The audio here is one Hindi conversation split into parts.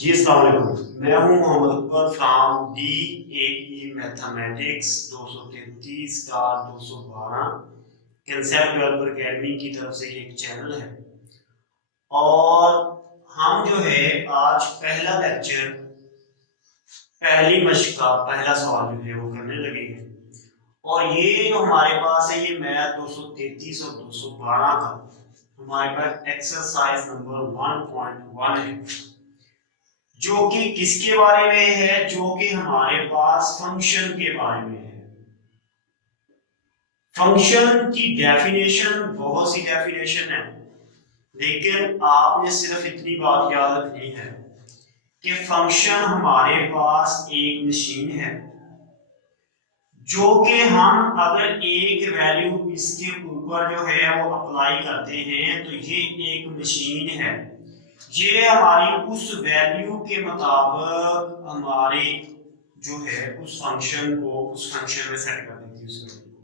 जी अस्सलाम वालेकुम। मैं हूं Mohammad Akbar from DAE mathematics 233-212 concept developer academy की तरफ से ये एक चैनल है और हम जो है आज पहला लेक्चर पहली मश्क का पहला सवाल जो है वो करने लगे हैं। और ये जो हमारे पास है ये मैथ 233 और 212 का हमारे पास एक्सरसाइज नंबर 1.1 है, जो कि किसके बारे में है, जो कि हमारे पास फंक्शन के बारे में है। फंक्शन की डेफिनेशन बहुत सी डेफिनेशन है, लेकिन आपने सिर्फ इतनी बात याद रखनी है कि फंक्शन हमारे पास एक मशीन है जो कि हम अगर एक वैल्यू इसके ऊपर जो है वो अप्लाई करते हैं तो ये एक मशीन है। ये हमारी उस वैल्यू के मुताबिक हमारे जो है उस फंक्शन को उस फंक्शन में सेट कर देती है उस वैल्यू को।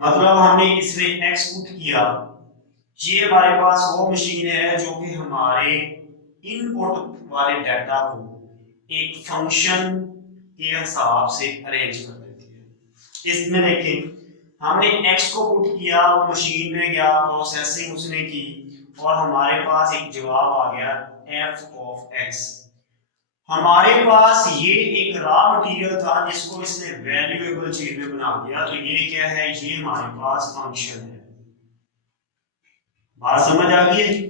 मतलब हमने इसमें x पुट किया, ये हमारे पास वो मशीन है जो कि हमारे इनपुट वाले डाटा को एक फंक्शन के हिसाब से अरेंज कर देती है। इसमें देखें, हमने x को पुट किया, वो मशीन में गया, प्रोसेसिंग उसने की और हमारे पास एक जवाब आ गया f ऑफ x। हमारे पास ये एक रॉ मटेरियल था जिसको इसने वैल्यूएबल चीज में बना दिया, तो ये क्या है, ये हमारे पास फंक्शन है। बात समझ आ गई है जी।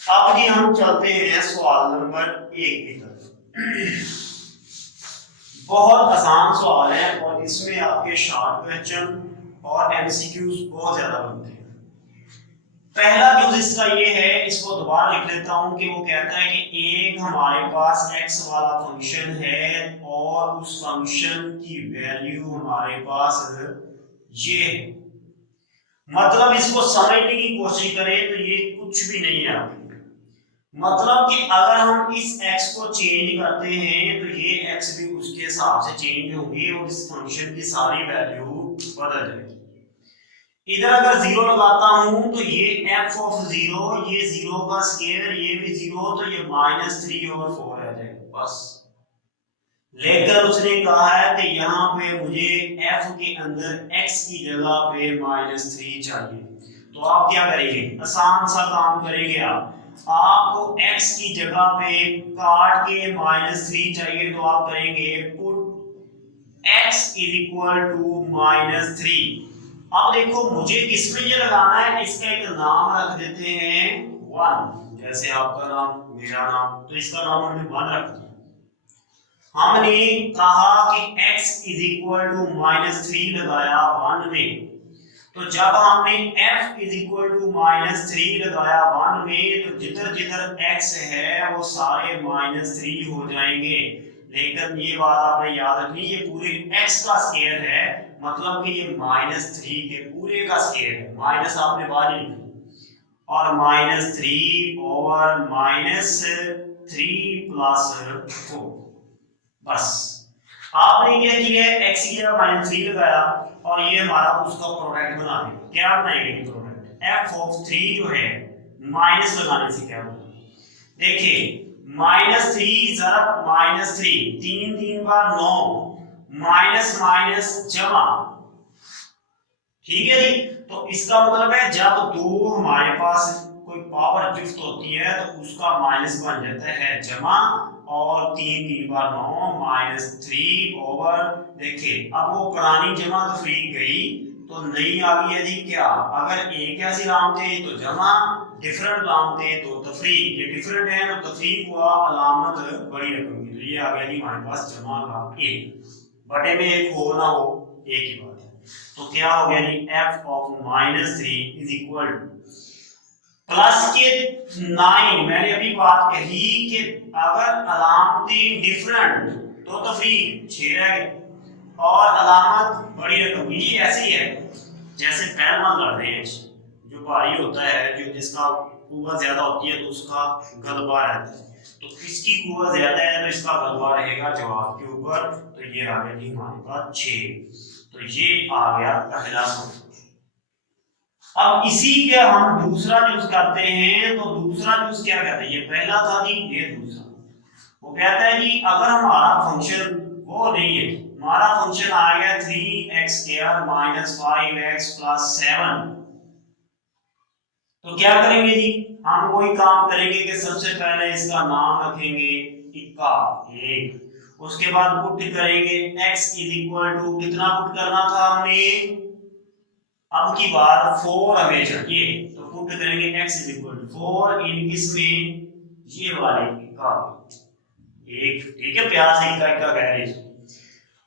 अब जी हम चलते हैं सवाल नंबर 1 की तरफ। बहुत आसान सवाल है और इसमें आपके शॉर्ट क्वेश्चन और एमसीक्यूज बहुत ज्यादा बनते हैं। पहला यूज इसका ये है, इसको दोबारा लिख लेता हूं कि वो कहता है कि एक हमारे पास x वाला फंक्शन है और उस फंक्शन की वैल्यू हमारे पास ये है। मतलब इसको समझने की कोशिश करें तो ये कुछ भी नहीं है आपके, मतलब कि अगर हम इस x को चेंज करते हैं तो ये x भी उसके हिसाब से चेंज होगी और इस फंक्शन की सारी वैल्यू बदल जाएगी। इधर अगर जीरो लगाता हूं तो ये f ऑफ जीरो, ये जीरो का स्क्वायर, ये भी जीरो, तो ये -3/4 आ जाएगा बस। लेकिन उसने कहा है कि यहाँ पे मुझे f के अंदर x की जगह पे -3 चाहिए, तो आप क्या करेंगे, आसान सा काम करेंगे। आपको x की जगह पे काट के -3 चाहिए, तो आप करेंगे put x is equal to -3। अब देखो मुझे किसमें ये लगाना है, इसका एक नाम रख देते हैं 1, जैसे आपका नाम मेरा नाम, तो इसका नाम हमने 1 रख दिया। हमने कहा कि x इज इक्वल टू -3 लगाया 1 में, तो जब हमने f इज इक्वल टू -3 लगाया 1 में, तो जिधर जिधर x है वो सारे -3 हो जाएंगे। लेकिन ये बात आपने याद रखनी, ये पूरे x का स्क्वायर है, मतलब कि ये -3 के पूरे का स्क्वायर है, माइनस आपने बाहर ही लिखी, और -3 ओवर -3 + 4। बस आपने क्या किया, x की जगह -3 लगाया और ये हमारा उसका प्रोडक्ट बना दिया। क्या बनाएंगे प्रोडक्ट, f ऑफ 3 जो है माइनस लगाने से क्या होगा, देखिए -3 ज़रब -3, 3 3 बार 9, माइनस माइनस जमा, ठीक है जी। तो इसका मतलब है जब दो हमारे पास कोई पावर गिफ्ट होती है तो उसका माइनस बन जाता है जमा, और 3 3 बार 9 -3 ओवर, देखिए अब वो पुरानी जमा तफरीक गई तो नई आ गई है जी क्या, अगर एक ऐसी लाम थे तो जमा, डिफरेंट लाम थे तो तफरीक, ये डिफरेंट है तो तफरीक हुआ, अलामत बड़ी रकम की, तो ये आ गया जी हमारे पास जमा का एक, बटे में एक हो ना हो एक ही बात है। तो क्या हो गया जी, f of -3 is equal two plus के 9, मैंने अभी बात कही कि अगर अलामतें डिफरेंट तो तफरीक 6 रह गए, और अलामत बड़ी रकम की ऐसी है जैसे पहलवान लड़ते हैं, जो भारी होता है, जो जिसका कुव्वत ज्यादा होती है तो उसका गलबा रहता है, तो इसकी कुव्वत ज्यादा है तो इसका गलबा रहेगा जवाब के ऊपर, तो ये आ गया जी हमारे पास 6। तो ये आ गया पहला सवाल। अब इसी के हम दूसरा यूज करते हैं, तो दूसरा यूज क्या कहते हैं, ये पहला था जी, ये दूसरा। वो कहता है कि अगर हमारा फंक्शन वो नहीं है, हमारा फंक्शन आ गया 3x² माइनस 5x प्लस 7, तो क्या करेंगे जी, हम वही काम करेंगे कि सबसे पहले इसका नाम रखेंगे इक्का 1, उसके बाद पुट करेंगे x इज इक्वल टू कितना पुट करना था हमने, अब की बार 4 हमें चाहिए, तो पुट करेंगे x इज इक्वल टू 4 इन किसमें, ये वाले इक्का 1, ठीक है, प्यार से इक्का इक्का कह रहे हैं।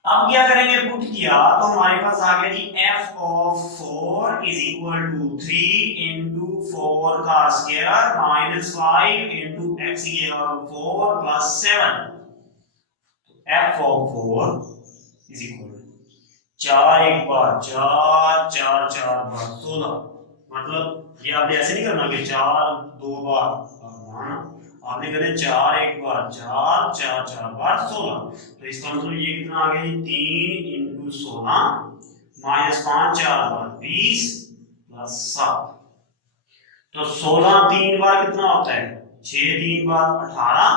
अब क्या करेंगे, पुट किया तो हमारे पास आ गया जी f of 4 is equal to 3 into 4 का स्क्वायर माइनस 5 इंटू x की power 4 plus 7, f of 4 is equal to 4 एक बार 4 4 4 बार 16, मतलब ये आपने ऐसे नहीं करना कि 4 2 बार, आपने करे 4 एक बार 4 4 4 बार 16, तो इसका मतलब ये कितना आ गया 3 इंटू 16 माइनस 5 4 बार 20 प्लस 7, तो 16 3 बार कितना होता है 6 3 बार 18,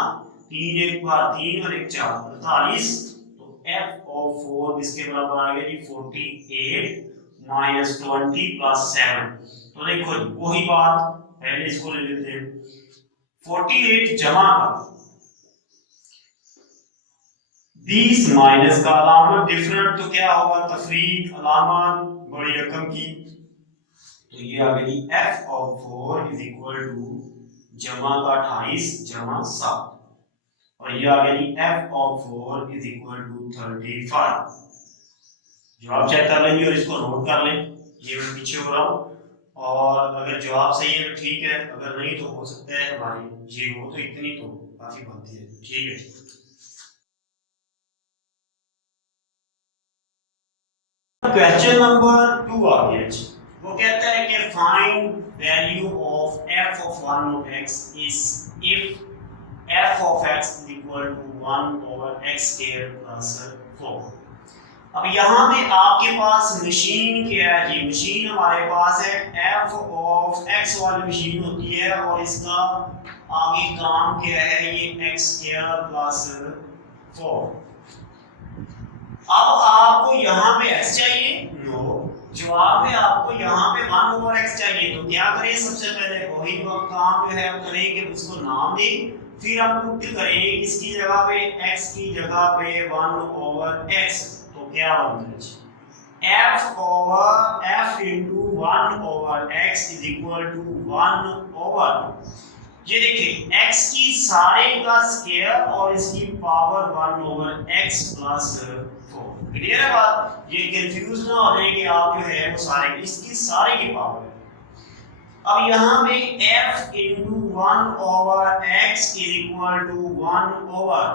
3 एक बार 3 और 1 4 48, तो f ऑफ 4 इसके बराबर आ गया जी 48 माइनस 20 प्लस 7, तो देखो वही बात, पहले इसको ले लेते हैं, 48 जमा का 20 माइनस का अलामत डिफरेंट, तो क्या होगा तफरीक अलामत बड़ी रकम की, तो ये आ गई f of 4 is equal to जमा का 28 जमा 7, और ये आ गई f of 4 is equal to 35। जवाब चेक कर लेंगे और इसको नोट कर लें, ये मैं पीछे हो रहा हूँ, और अगर जवाब सही है तो ठीक है, अगर नहीं तो हो सकता है हमारी ये हो, तो इतनी तो काफी बनती है, ठीक है। क्वेश्चन नंबर 2 आ गया जी, वो कहता है कि find value of f of 1 of x is if f of x is equal to 1 over x square plus 4। अब यहाँ पे आपके पास मशीन क्या है जी, मशीन हमारे पास है f ऑफ x वाली मशीन होती है, और इसका आगे काम क्या है, ये x स्क्वायर प्लस 4। अब आपको यहाँ पे x चाहिए, नो, जवाब में आपको यहाँ पे 1 ओवर x चाहिए, तो क्या करें, सबसे पहले वही काम जो है हम करेंगे, उसको नाम दें, फिर हम पुट करें इसकी जगह पे x की जगह पे 1 ओवर x, तो क्या बनता है f over f into 1 over x is equal to 1 over, ये देखिए x की सारे का स्क्वायर और इसकी power 1 over x plus 4, clear है बात, ये कंफ्यूज ना हो जाए कि आप जो है वो सारे इसकी सारे की पावर है। अब यहाँ पे f into 1 over x is equal to 1 over,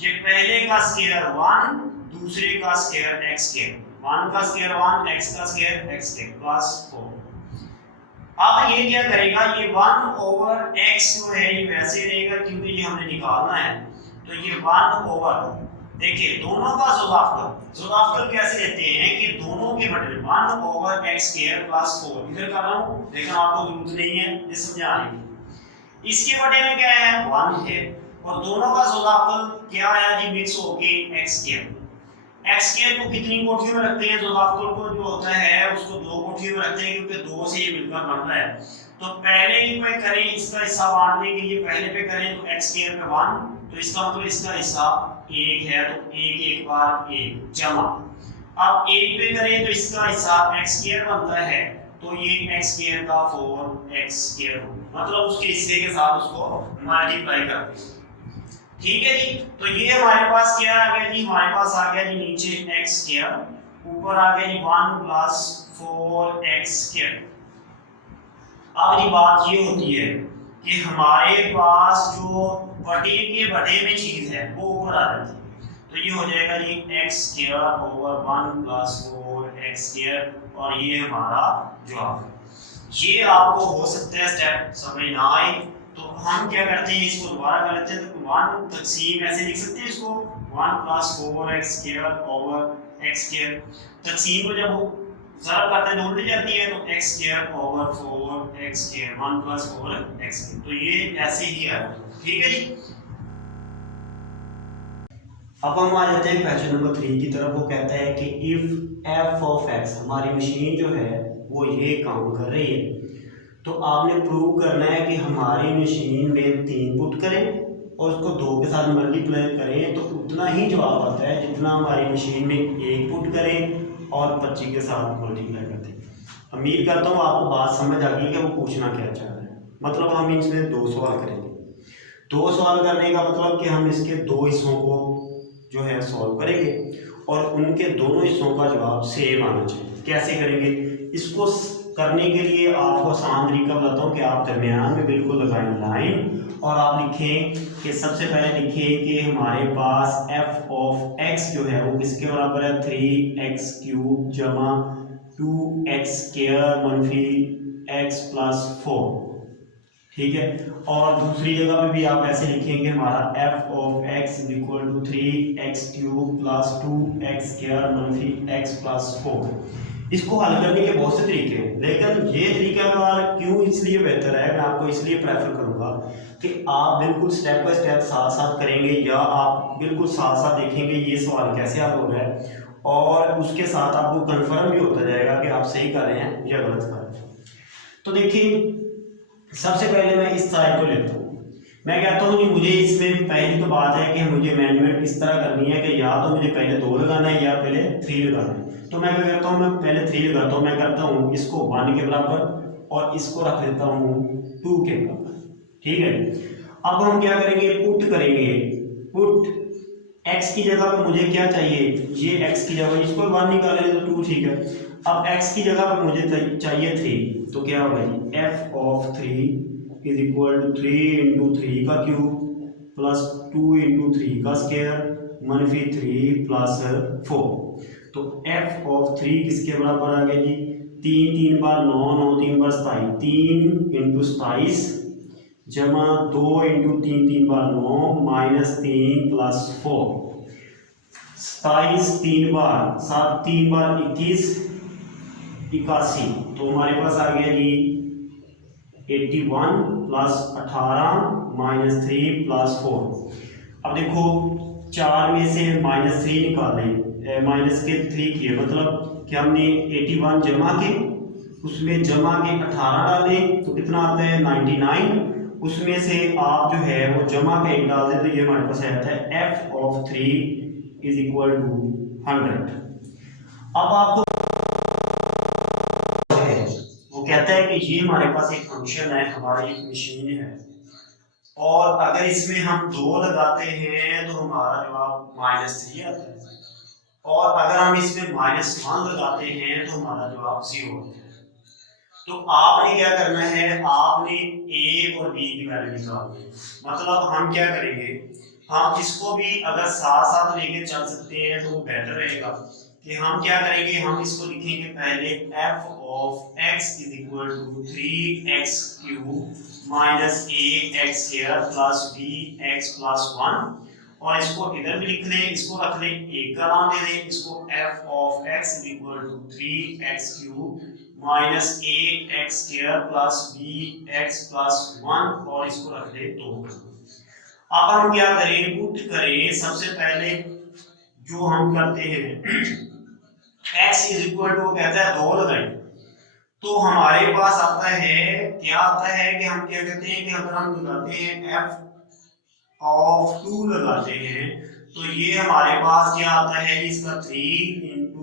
ये पहले का स्क्वायर 1, दूसरे का स्क्वायर x स्क्वायर, 1 का स्क्वायर 1, x का स्क्वायर x स्क्वायर प्लस 4। अब ये क्या करेगा, ये 1 ओवर x जो है ये वैसे रहेगा क्योंकि ये हमने निकालना है, तो ये 1 ओवर, देखिए दोनों का जोड़ाफल कैसे लेते हैं कि दोनों के बटे 1 ओवर x स्क्वायर प्लस 4, इधर कर रहा हूं लेकिन आपको जरूरत नहीं है, ये समझाने की, इसके बटे में क्या है 1 है, और दोनों का जोड़ाफल क्या आया जी, मिक्स होके x स्क्वायर, x स्क्वायर को कितनी कोठियों में रखते हैं, जोड़ाफल को जो होता है उसको 2 कोठियों में रखते हैं क्योंकि 2 से ये मिलकर बन रहा है, तो पहले ही पे करें इसका हिस्सा बांटने के लिए, पहले पे करें तो x स्क्वायर पे 1, तो इसका मतलब इसका हिस्सा 1 है, तो 1 एक बार 1 जमा, अब 1 पे करें तो इसका हिस्सा x स्क्वायर बनता है, तो ये x स्क्वायर का 4x स्क्वायर, मतलब उसके हिस्से के साथ उसको मल्टीप्लाई कर दें, ठीक है जी। तो ये हमारे पास क्या आ गया जी, हमारे पास आ गया जी नीचे x स्क्वायर, ऊपर आ गया जी 1 प्लस 4x स्क्वायर। अब ये बात ये होती है कि हमारे पास जो बटे के बटे में चीज है वो ऊपर आ जाती है, तो ये हो जाएगा जी x square over 1 plus 4x square, और ये हमारा जवाब है। ये आपको हो सकता है स्टेप समझ ना आए, तो हम क्या करते हैं इसको दोबारा कर लेते हैं, तो 1 तकसीम ऐसे लिख सकते हैं इसको 1 plus 4x square over x square, तकसीम को जब ज़रब करते हैं उल्टी जाती है, तो x square over 4x square 1 plus 4x, तो ये ऐसे ही है, ठीक है जी। अब हम आ जाते हैं क्वेश्चन नंबर 3 की तरफ। वो कहता है कि इफ एफ ऑफ एक्स, हमारी मशीन जो है वो ये काम कर रही है, तो आपने प्रूव करना है कि हमारी मशीन में 3 पुट करें और उसको 2 के साथ मल्टीप्लाई करें तो उतना ही जवाब आता है जितना हमारी मशीन में 1 पुट करें और 25 के साथ मल्टीप्लाई करते हैं। उम्मीद करता हूँ आपको बात समझ आ गई कि वो पूछना क्या चाह रहा है। मतलब हम इसमें 2 सवाल करेंगे। 2 सवाल करने का मतलब कि हम इसके 2 हिस्सों को जो है सॉल्व करेंगे और उनके दोनों हिस्सों का जवाब सेम आना चाहिए। कैसे करेंगे इसको? करने के लिए आपको आसान तरीका बताता हूँ कि आप दरमियान में बिल्कुल लगाएं लाइन और आप लिखें कि सबसे पहले लिखें कि हमारे पास f ऑफ x जो है वो किसके बराबर है? 3x क्यूब जमा 2x स्क्वायर मनफी x प्लस 4। ठीक है। और दूसरी जगह पे भी आप ऐसे लिखेंगे हमारा f of x is equal to 3x cube plus 2x square मनफी x प्लस 4। इसको हल करने के बहुत से तरीके हैं, लेकिन ये तरीका क्यों इसलिए बेहतर है, मैं आपको इसलिए प्रेफर करूंगा कि आप बिल्कुल स्टेप बाय स्टेप साथ साथ करेंगे या आप बिल्कुल साथ साथ देखेंगे ये सवाल कैसे हल हो रहा है और उसके साथ आपको कंफर्म भी होता जाएगा कि आप सही कर रहे हैं या गलत कर रहे हैं। तो देखिए सबसे पहले मैं इस साइड को लेता हूँ। मैं कहता हूँ कि मुझे इसमें पहली तो बात है कि मुझे अमेंडमेंट इस तरह करनी है कि या तो मुझे पहले 2 लगाना है या पहले 3 लगाना है। तो मैं क्या करता हूँ, मैं पहले 3 लगाता हूँ। मैं करता हूँ इसको 1 के बराबर और इसको रख देता हूँ 2 के बराबर। ठीक है। अब हम क्या करेंगे? पुट करेंगे। पुट x की जगह पे मुझे क्या चाहिए? ये x की जगह इसको 1 निकालेंगे तो 2। ठीक है। अब x की जगह पे मुझे चाहिए 3, तो क्या होगा जी? f of 3 is equal to 3 into 3 का क्यूब प्लस 2 इंटू 3 का स्क्वायर मनफी 3 प्लस 4। तो f ऑफ 3 किसके बराबर आ गया जी? 3 3 बार 9, 9 3 बार 27, 3 इंटू 27 जमा 2 इंटू 3 3 बार 9 माइनस 3 प्लस 4। 27 3 बार 7 3 बार 21 81, तो हमारे पास आ गया जी 81 प्लस 18 माइनस 3 प्लस 4। अब देखो 4 में से माइनस 3 निकालें, माइनस के 3 किए, मतलब कि हमने 81 जमा के उसमें जमा के 18 डाले तो कितना आता है? 99। उसमें से आप जो है वो जमा के 1 डाल दें तो ये हमारे पास आता है f of 3 is equal to 100। अब आपको वो कहता है कि ये हमारे पास एक फंक्शन है, हमारी एक मशीन है और अगर इसमें हम 2 लगाते हैं तो हमारा जवाब -3 आता है और अगर हम इसमें -1 लगाते हैं तो हमारा जवाब 0 आता है। तो आपने क्या करना है? आपने a और b की वैल्यू निकालनी है। मतलब हम क्या करेंगे, हम इसको भी अगर साथ साथ लेके चल सकते हैं तो वो बेटर रहेगा कि हम क्या करेंगे, हम इसको लिखेंगे पहले f of x is equal to 3x cube minus ax square plus bx plus 1 और इसको इधर भी लिख लें, इसको रख लें, एक का नाम दे दें, इसको f of x is equal to 3x cube minus ax square plus bx plus 1 और इसको रख दे 2। अब हम क्या करें? पुट करें। सबसे पहले जो हम करते हैं x इज इक्वल टू कहता है 2 लगाएं, तो हमारे पास आता है क्या? आता है कि हम क्या कहते हैं कि अगर हम लगाते हैं f ऑफ 2 लगाते हैं तो ये हमारे पास क्या आता है? इसका 3 इंटू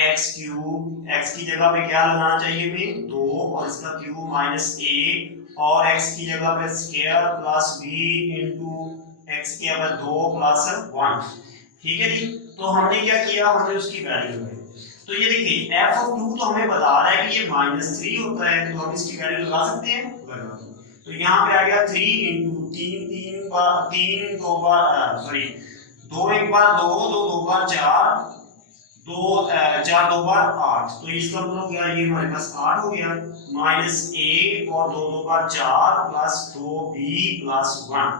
एक्स क्यूब, एक्स की जगह पे क्या लगाना चाहिए हमें? 2 और इसका क्यूब माइनस a और x की जगह पे square plus b into x की जगह 2 प्लस 1। ठीक है जी। तो हमने क्या किया? हमने उसकी वैल्यू लगाई। तो ये देखिए f ऑफ 2 तो हमें बता रहा है कि ये -3 होता है, तो हम इसकी वैल्यू लगा सकते हैं, लगा सकते। तो यहाँ पे आ गया 3 इंटू 3 3 बार 3 2 बार सॉरी 2 1 बार 2 2 2 बार 4 2 4 2 बार 8, तो इसका मतलब हो गया ये हमारे पास 8 हो गया माइनस a और 2 2 बार 4 प्लस 2b प्लस 1।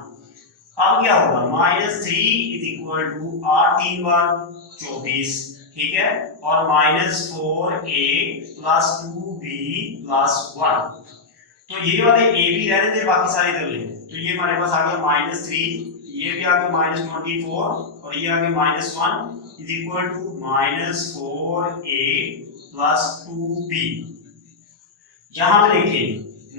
अब क्या होगा? -3 इज इक्वल टू 8 3 बार 24, ठीक है, और -4a प्लस 2b प्लस 1। तो ये वाले a भी रहने दे, बाकी सारे इधर ले, तो ये हमारे पास आ गया -3 ये भी आ गया -24 और ये आ गया -1 is equal to -4a plus 2b। यहाँ पे देखिए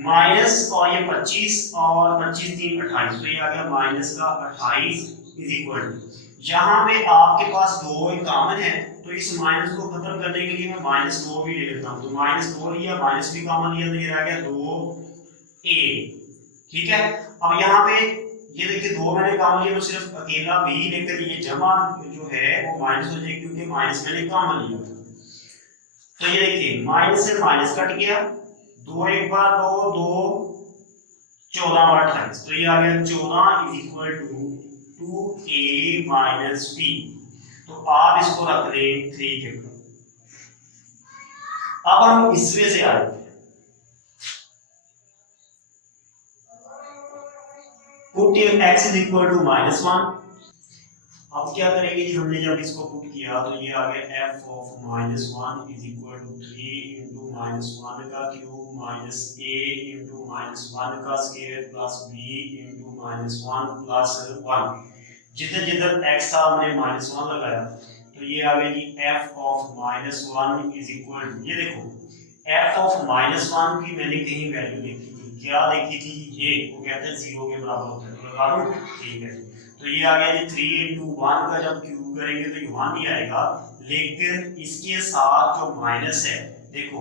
माइनस और ये 25 और 25 3 28, तो ये आ गया माइनस का 28 इज इक्वल टू, यहाँ पे आपके पास दो एक कॉमन है, तो इस माइनस को खत्म करने के लिए मैं -2 भी ले लेता हूँ, तो -2 लिया, माइनस भी कॉमन लिया, तो ये रह गया 2a। ठीक है, अब यहाँ पे ये देखिए दो मैंने कॉमन लिया, तो सिर्फ अकेला b लेकर ये जमा जो है वो माइनस हो जाएगी, क्योंकि माइनस मैंने कॉमन लिया था। तो ये देखिए माइनस से माइनस कट गया, दो एक बार दो, दो 14 बार 28, तो ये आ गया 14 is equal to 2a minus b। तो आप इसको रख लें 3 के ऊपर। अब हम इसमें से आए put x is equal to -1। अब क्या करेंगे कि हमने जब इसको पुट किया तो ये आ गया f of -1 is equal to 3 into -1 का क्यूब माइनस a इंटू -1 का square plus b into -1 plus 1। जिधर जिधर x था हमने -1 लगाया, तो ये आ गया जी f of -1 is equal to, ये देखो f ऑफ -1 की मैंने कहीं वैल्यू लिखी थी, क्या लिखी थी, ये वो कहते हैं 0 के बराबर होता है, तो लगा लो, ठीक है। तो ये आ गया जी 3 इंटू 1 का जब क्यूब करेंगे तो ये 1 ही आएगा, लेकिन इसके साथ जो माइनस है, देखो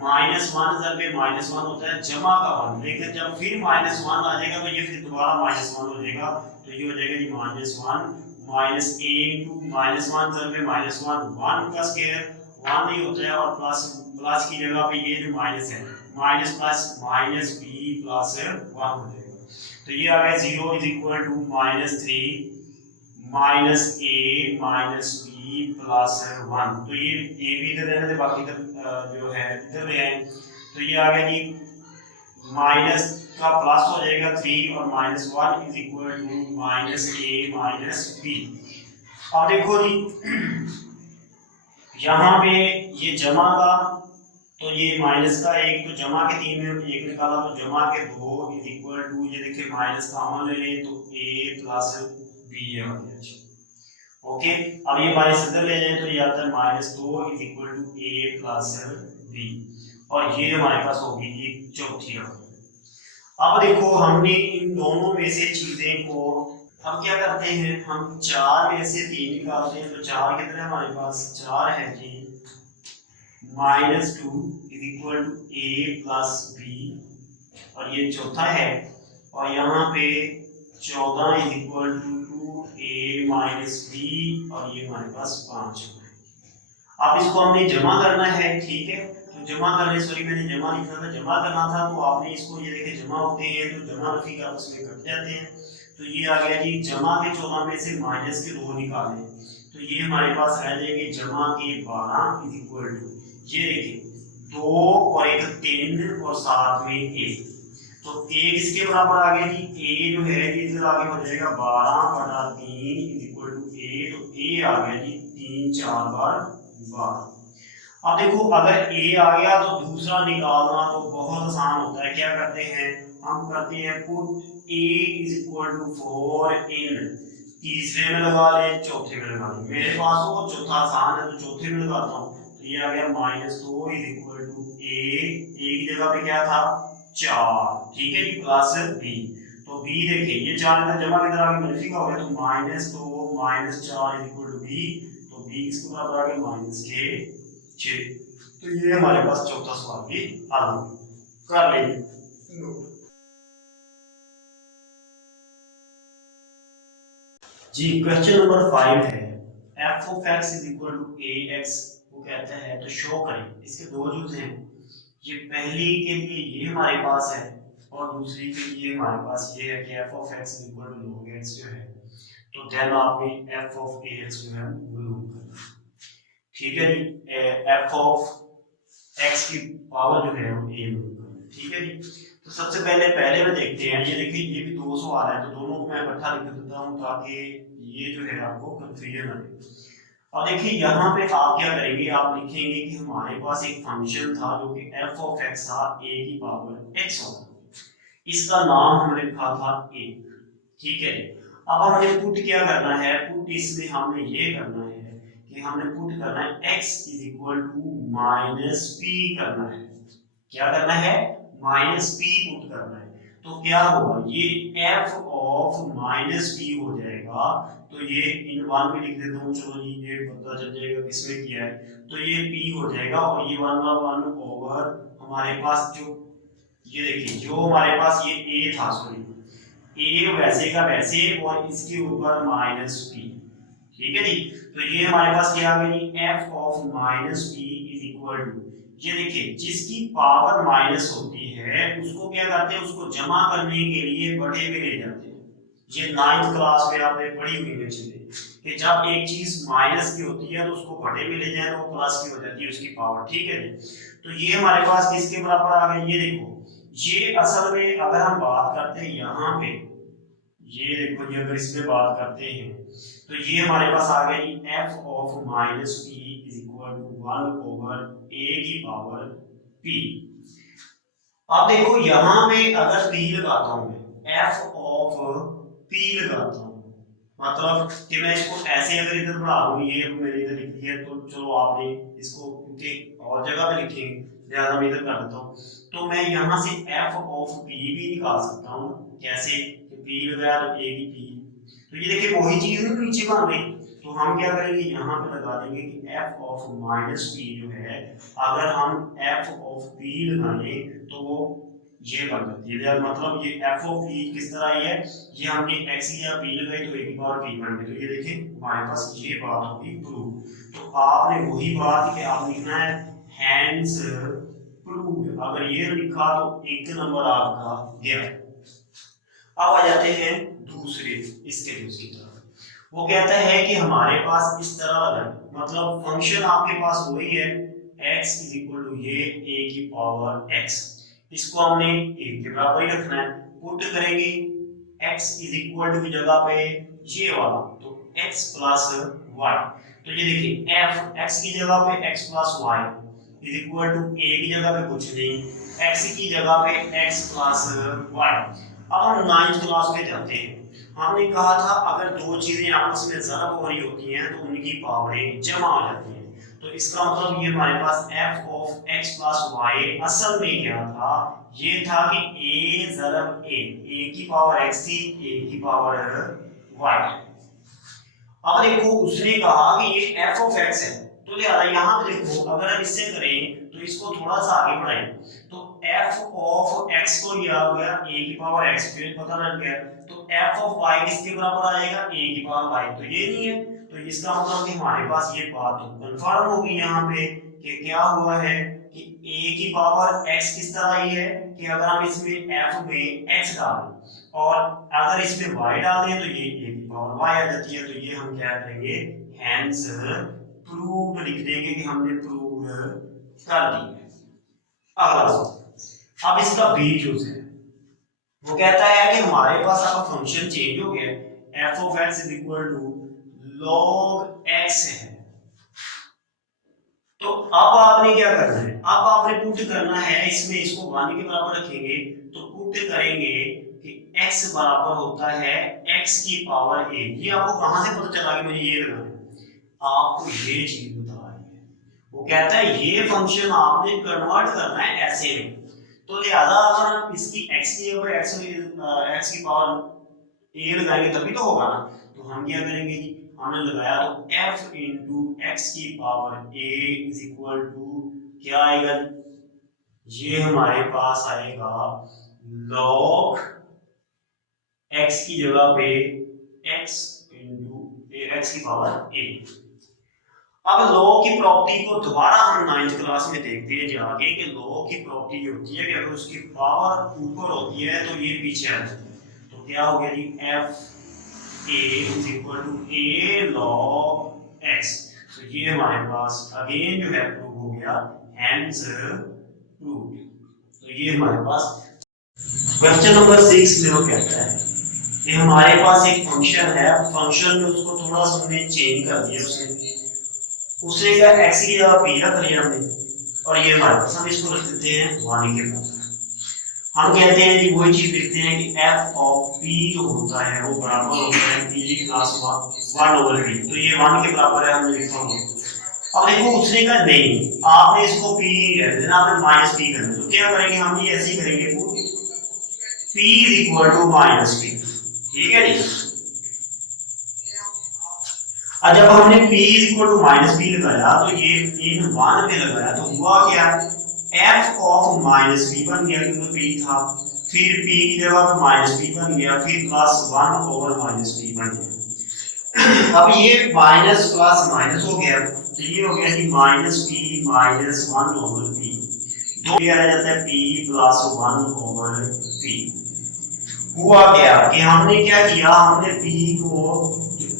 -1 जब -1 होता है जमा का 1, लेकिन जब फिर -1 आ जाएगा तो ये फिर दोबारा -1 हो जाएगा, तो ये हो जाएगा जी -1 माइनस a इंटू -1 जब -1 का स्क्वायर 1 नहीं होता है, और प्लस प्लस की जगह पे ये जो माइनस है, minus plus minus b plus 1 हो जाएगा। तो ये आ गया 0 is equal to -3 minus a minus b plus 1। तो ये a भी इधर रहने दे, बाकी इधर जो है इधर ले आए, तो ये आ गया जी माइनस का प्लस हो जाएगा 3 और -1 is equal to -a minus b। अब देखो जी यहाँ पे ये जमा का, तो ये माइनस का 1, तो जमा के 3 में 1 निकाला, तो जमा के 2 इज इक्वल टू, ये देखिए माइनस कॉमन ले लें तो a प्लस b है। ओके, अब ये माइनस इधर ले जाएं तो ये आता है -2 is equal to a plus b, और ये हमारे पास होगी ये चौथी। अब देखो हमने इन दोनों में से चीजें को हम क्या करते हैं, हम 4 में से 3 निकालते हैं, तो 4 कितने हमारे पास 4 है जी -2 is equal to a plus b, और ये चौथा है, और यहाँ पे 14 is equal to 2a minus b, और ये हमारे पास 5 है। अब इसको हमने जमा करना है, ठीक है, तो जमा करने, सॉरी मैंने जमा लिखा था, जमा करना था, तो आपने इसको ये देखिए जमा होते हैं तो जमा रफी का आपस में कट जाते हैं, तो ये आ गया जी जमा के 14 में से माइनस के 2 निकालें, तो ये हमारे पास रह जाएंगे जमा के 12 इज इक्वल टू, ये देखिए 2 और एक 3 और साथ में 1, तो a किसके बराबर आ गया जी, a जो है इधर आगे हो जाएगा 12/3 इज इक्वल टू a, तो a आ गया जी 3 4 बार 12। अब देखो अगर a आ गया तो दूसरा निकालना तो बहुत आसान होता है, क्या करते हैं हम करते हैं put a is equal to 4 in, तीसरे में लगा ले, चौथे में लगा ले, मेरे पास वो चौथा आसान है तो चौथे में लगाता हूँ, तो ये आ गया -2 इज इक्वल टू a की जगह पे क्या था 4, ठीक है जी, प्लस b, तो b देखिए ये 4 इधर जमा किधर आ गया, मनफी का हो गया, तो -2 -4 इज इक्वल टू b, तो b किसके बराबर आ गया -6। तो ये हमारे पास चौथा सवाल भी हल कर लेंगे। जी क्वेश्चन नंबर 5 है f of x is equal to ax, वो कहता है तो शो करें, इसके दो यूज हैं, ये पहली के लिए ये हमारे पास है और दूसरी के लिए हमारे पास ये है कि f of x is equal to log x जो है, तो देन आपने f of ax जो है वो लूप करना, ठीक है जी, f of x की पावर जो है वो a लूप करना, ठीक है जी। तो सबसे पहले में देखते हैं, ये देखिए ये भी 2 सवाल है, तो दोनों को मैं इकट्ठा लिख देता हूँ ताकि ये जो है आपको कंफ्यूजन ना हो। और देखिए यहाँ पे आप क्या करेंगे, आप लिखेंगे कि हमारे पास एक फंक्शन था जो कि f of x था a की पावर x होगा, इसका नाम हमने लिखा था a, ठीक है। अब हमने पुट क्या करना है, पुट इसमें हमने ये करना है कि हमने पुट करना है x is equal to minus p करना है। क्या करना है, माइनस पी पुट करना है। तो क्या होगा, ये f ऑफ माइनस पी हो जाएगा। तो ये इन वन में लिख देता हूँ, चलो जी ये पता चल जाएगा किसमें किया है। तो ये p हो जाएगा और ये 1/1 ओवर हमारे पास जो, ये देखिए जो हमारे पास ये a था, सॉरी ए वैसे का वैसे और इसके ऊपर माइनस पी। ठीक है जी। तो ये हमारे पास क्या आ गई, f of minus P is equal to, ये देखिए जिसकी पावर माइनस होती है उसको क्या करते हैं, उसको जमा करने के लिए बड़े में ले जाते हैं। ये 9th क्लास में आपने पढ़ी हुई है चीजें कि जब एक चीज माइनस की होती है तो उसको बड़े में ले जाए तो वो प्लस की हो जाती है उसकी पावर। ठीक है जी। तो ये हमारे पास किसके बराबर आ गए, ये देखो ये असल में अगर हम बात करते हैं यहाँ पे, ये देखो जी अगर इसमें बात करते हैं तो ये हमारे पास आ गई f of minus P is equal to 1 over a की पावर p। अब देखो यहाँ पे अगर p लगाता हूँ मैं, f ऑफ p लगाता हूँ, मतलब कि मैं इसको ऐसे अगर इधर बढ़ा दूं, ये मैंने इधर लिख दिया, तो चलो आपने इसको क्योंकि और जगह पे लिखेंगे लिहाजा मैं इधर कर देता हूँ। तो मैं यहाँ से f ऑफ p भी निकाल सकता हूँ, कैसे कि p लगाया तो a की p। तो ये देखिए वही चीज ना नीचे बन गई। तो हम क्या करेंगे, यहाँ पे लगा देंगे कि f ऑफ माइनस p जो है, अगर हम f ऑफ p लगाएं तो वो ये बन जाती है, मतलब ये f ऑफ p किस तरह आई है, ये हमने x या p लगाई तो a की पावर p बन गई। तो ये देखिए हमारे पास ये बात होगी प्रूव। तो आपने वही बात कि आप लिखना है हैंस प्रूव्ड, अगर ये लिखा तो एक नंबर आपका गया। अब आ जाते हैं दूसरे इसके की तरफ। वो कहता है कि हमारे पास इस तरह है, मतलब फंक्शन आपके पास वही है x इज इक्वल टू ये a की पावर x, इसको हमने एक के बराबर ही रखना है। पुट करेंगे x इज इक्वल टू की जगह पे ये वाला, तो x प्लस y। तो ये देखिए f x की जगह पे x plus y is equal to a की जगह पे कुछ नहीं, x की जगह पे x प्लस y। अब हम 9th क्लास में जाते हैं। हमने कहा था अगर दो चीजें आपस में ज़रब हो रही होती हैं तो उनकी पावरें जमा हो जाती हैं। तो इसका मतलब ये हमारे पास f of x plus y असल में क्या था, ये था कि a ज़रब a की पावर x थी, a की पावर y। अब देखो उसने कहा कि ये f ऑफ x है, तो लिहाजा यहाँ पे देखो अगर हम इससे करें तो इसको थोड़ा सा आगे बढ़ाएं, तो f ऑफ x को लिया हो गया a की पावर x, फिर पता लग गया। तो f ऑफ y किसके बराबर आ जाएगा, a की पावर y, तो ये नहीं है। तो इसका मतलब कि हमारे पास ये बात तो कंफर्म होगी यहाँ पे कि क्या हुआ है कि a की पावर x किस तरह आई है कि अगर हम इसमें f में x डालें और अगर इसमें y डाल दें तो ये a की पावर y आ जाती है। तो ये हम क्या करेंगे, हैंस प्रूव लिख देंगे कि हमने प्रूव कर दी है। अगला सवाल, अब इसका बी यूज है। वो कहता है कि हमारे पास अब फंक्शन चेंज हो गया, f of x is equal to log x है। तो अब आपने क्या करना है, अब आपने पुट करना है इसमें, इसको 1 के बराबर रखेंगे तो पुट करेंगे कि x बराबर होता है x की पावर a। ये आपको कहां से पता चला कि मुझे ये लगाना है, आपको ये चीज बता रही है। वो कहता है ये फंक्शन आपने कन्वर्ट करना है ऐसे में, तो लिहाजा अगर हम इसकी x की जगह x की पावर a लगाएंगे तभी तो होगा ना। तो हम क्या करेंगे जी, हमने लगाया तो f इंटू एक्स की power a is equal to क्या आएगा, ये हमारे पास आएगा log x की जगह पे x इंटू एक्स की पावर a। अब लॉ की प्रॉपर्टी को दोबारा हम 9th क्लास में देखते हैं जाके कि लॉ की प्रॉपर्टी होती है कि अगर उसकी पावर ऊपर होती है तो ये पीछे आ जाती है। तो क्या हो गया जी, f a is equal to a log x। तो ये हमारे पास अगेन जो है प्रूव हो गया, हैंस प्रूव। तो ये हमारे पास क्वेश्चन नंबर 6 में वो कहता है कि हमारे पास एक फंक्शन है, फंक्शन में उसको थोड़ा सा हमने चेंज कर दिया, उसने क्या x की जगह p रख लिया हमने, और ये हमारे पास हम इसको रख देते हैं 1 के पास। हम कहते हैं जी वही चीज लिखते हैं कि f ऑफ p जो होता है वो बराबर होता है p प्लस 1 ओवर p। तो ये 1 के बराबर है, हमने लिखा होगा। अब देखो उसने कहा नहीं, आपने इसको p कर देना, आपने माइनस p करना। तो क्या करेंगे हम, ये ऐसे ही करेंगे, p is equal to minus p। ठीक है जी। और जब हमने p is equal to minus p लगाया तो ये इन 1 पे लगाया तो हुआ क्या, f ऑफ माइनस p बन गया क्योंकि p था, फिर p की जगह पे माइनस p बन गया, फिर प्लस 1 ओवर माइनस p बन गया। अब ये माइनस प्लस माइनस हो गया, तो ये हो गया कि minus p minus 1 over p, दो ये आ जाता है p प्लस 1 ओवर p। हुआ क्या कि हमने क्या किया, हमने p को,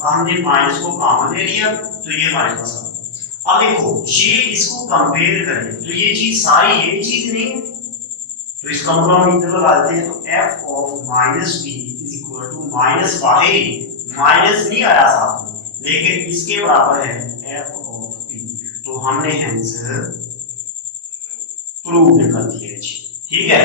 हमने माइनस को कॉमन ले लिया तो ये हमारे पास आ। अब देखो ये इसको कंपेयर करें तो ये चीज सारी ये चीज नहीं, तो इसका मतलब हम इधर लगाते हैं तो f of minus p is equal to minus y, minus नहीं आया साथ में लेकिन इसके बराबर है f ऑफ p। तो हमने हेंस प्रूव कर दिया जी। ठीक है।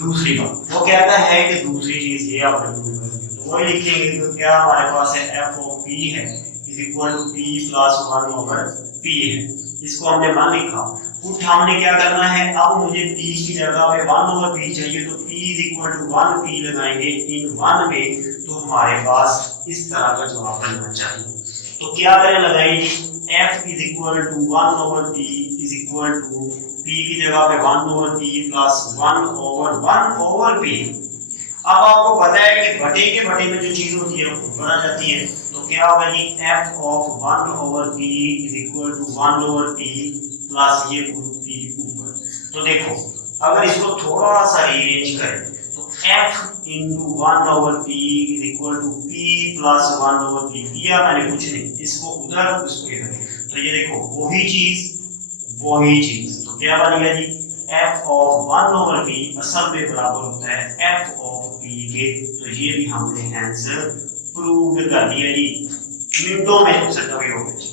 दूसरी बात वो कहता है कि दूसरी चीज ये आप प्रूव करेंगे तो वही लिखेंगे, तो क्या हमारे पास है f ऑफ p है is equal to p plus 1 over p है, इसको हमने मान लिखा। उठ हमने क्या करना है, अब मुझे p की जगह पे 1 ओवर p चाहिए तो p is equal to 1 p लगाएंगे इन 1 में, तो हमारे पास इस तरह का जवाब बनना चाहिए। तो क्या करें, लगाएंगे f is equal to 1 over p is equal to p की जगह पे 1 over p plus 1 over p। अब आपको पता है कि बटे के बटे में जो चीज होती है वो ऊपर आ जाती है, तो क्या होगा जी f of 1 over p is equal to 1 over p plus ये p ऊपर। तो देखो अगर इसको थोड़ा सा रीअरेंज करें तो f into 1 over p is equal to p plus 1 over p किया मैंने कुछ नहीं, इसको उधर उसको इधर, तो ये देखो वही चीज। तो क्या बन गया जी f ऑफ 1 ओवर p असल में बराबर होता है f ऑफ p के। तो ये भी हमने आंसर प्रूव कर दिया जी, मिनटों में सेट हो गया।